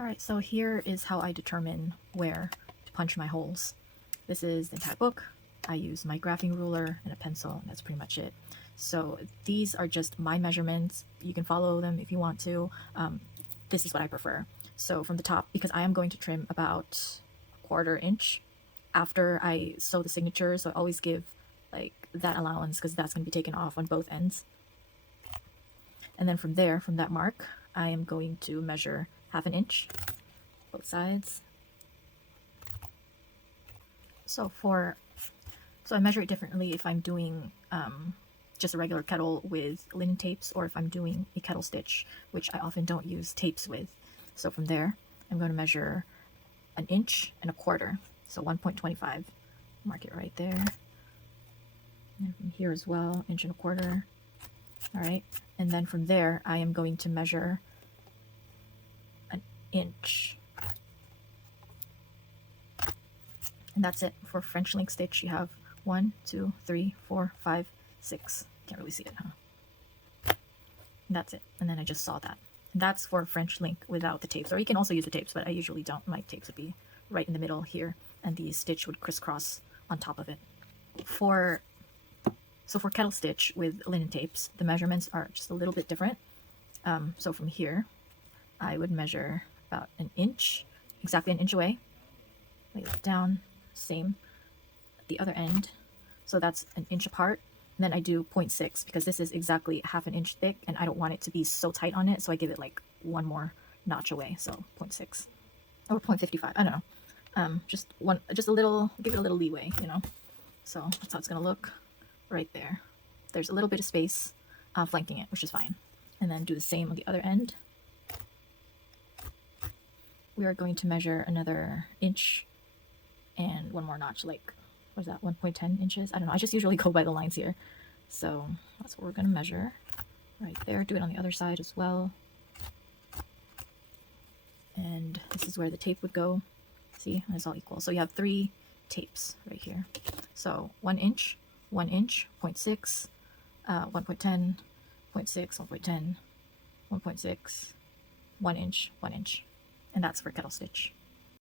Alright, so here is how I determine where to punch my holes. This is the entire book. I use my graphing ruler and a pencil, and that's pretty much it. So these are just my measurements. You can follow them if you want to. This is what I prefer. So from the top, because I am going to trim about a 1/4 inch after I sew the signature, so I always give like that allowance because that's going to be taken off on both ends. And then from there, from that mark, I am going to measure 1/2 inch both sides. So I measure it differently if I'm doing just a regular kettle with linen tapes, or if I'm doing a kettle stitch, which I often don't use tapes with. So from there, I'm going to measure 1 inch and a 1/4, so 1.25. Mark it right there. And from here as well, 1 and a 1/4. All right, and then from there, I am going to measure 1 inch. And that's it. For French link stitch, you have 1, 2, 3, 4, 5, 6. Can't really see it, huh? And that's it. And then I just saw that. And that's for French link without the tapes. Or you can also use the tapes, but I usually don't. My tapes would be right in the middle here, and the stitch would crisscross on top of it. So for kettle stitch with linen tapes, the measurements are just a little bit different. So from here, I would measure about 1 inch, exactly 1 inch away. Lay it down, same at the other end. So that's 1 inch apart. And then I do 0.6 because this is exactly 1/2 inch thick, and I don't want it to be so tight on it, so I give it like one more notch away. So 0.6 or 0.55. I don't know. Just a little, give it a little leeway, you know. So that's how it's gonna look right there. There's a little bit of space flanking it, which is fine. And then do the same on the other end. We are going to measure another inch and one more notch, like, what is that, 1.10 inches? I don't know. I just usually go by the lines here. So that's what we're going to measure right there. Do it on the other side as well. And this is where the tape would go. See, it's all equal. So you have 3 tapes right here. So 1 inch, 1 inch, 0.6, 1.10, 0.6, 1.10, 1.6, 1 inch, 1 inch. And that's for kettle stitch.